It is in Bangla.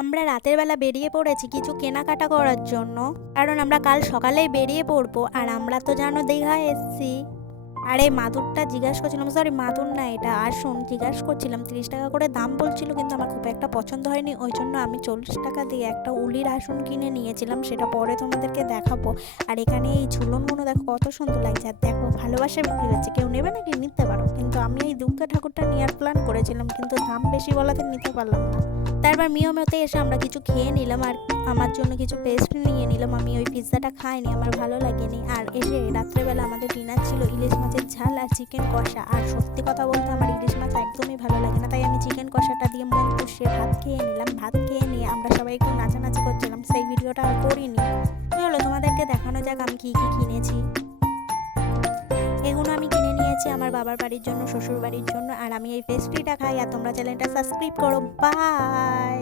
আমরা রাতের বেলা বেরিয়ে পড়েছি কিছু কেনাকাটা করার জন্য, কারণ আমরা কাল সকালেই বেরিয়ে পড়বো। আর আমরা তো জানো দীঘায় এসছি। আরে মাদুরটা জিজ্ঞাসা করছিলাম, সরি মাদুর না, এটা আসুন জিজ্ঞাসা করছিলাম, 30 টাকা করে দাম বলছিল, কিন্তু আমার খুব একটা পছন্দ হয়নি, ওই জন্য আমি 40 টাকা দিয়ে একটা উলির আসন কিনে নিয়েছিলাম, সেটা পরে তোমাদেরকে দেখাবো। আর এখানে এই ঝুলনগুলো দেখো কত সুন্দর লাগছে, আর দেখো ভালোবাসা বিক্রি হচ্ছে, কেউ নেবে নাকি? নিতে পারো, কিন্তু আমি এই দুর্গা ঠাকুরটা নেওয়ার প্ল্যান করেছিলাম, কিন্তু দাম বেশি বলাতে নিতে পারলাম না। তারপর মিয়মতে এসে আমরা কিছু খেয়ে নিলাম, আর আমার জন্য কিছু পেস্ট্রি নিয়ে নিলাম। আমি ওই পিৎজাটা খাইনি, আমার ভালো লাগেনি। আর এসে রাত্রেবেলা আমাদের ডিনার ছিল ইলিশ মাছের ঝাল আর চিকেন কষা। আর সত্যি কথা বলতে আমার ইলিশ মাছ একদমই ভালো লাগে না, তাই আমি চিকেন কষাটা দিয়ে মন পুষিয়ে ভাত খেয়ে নিলাম। ভাত খেয়ে নিয়ে আমরা সবাই একটু নাচানাচি করছিলাম, সেই ভিডিওটা আর করিনি। চলো তোমাদেরকে দেখানো যাক আমি কী কী কিনেছি। এগুলো আমি কিনে নিয়েছি আমার বাবার বাড়ির জন্য, শ্বশুর বাড়ির জন্য। আর আমি এই পেস্ট্রিটা খাই, আর তোমরা চ্যানেলটা সাবস্ক্রাইব করো। বাই।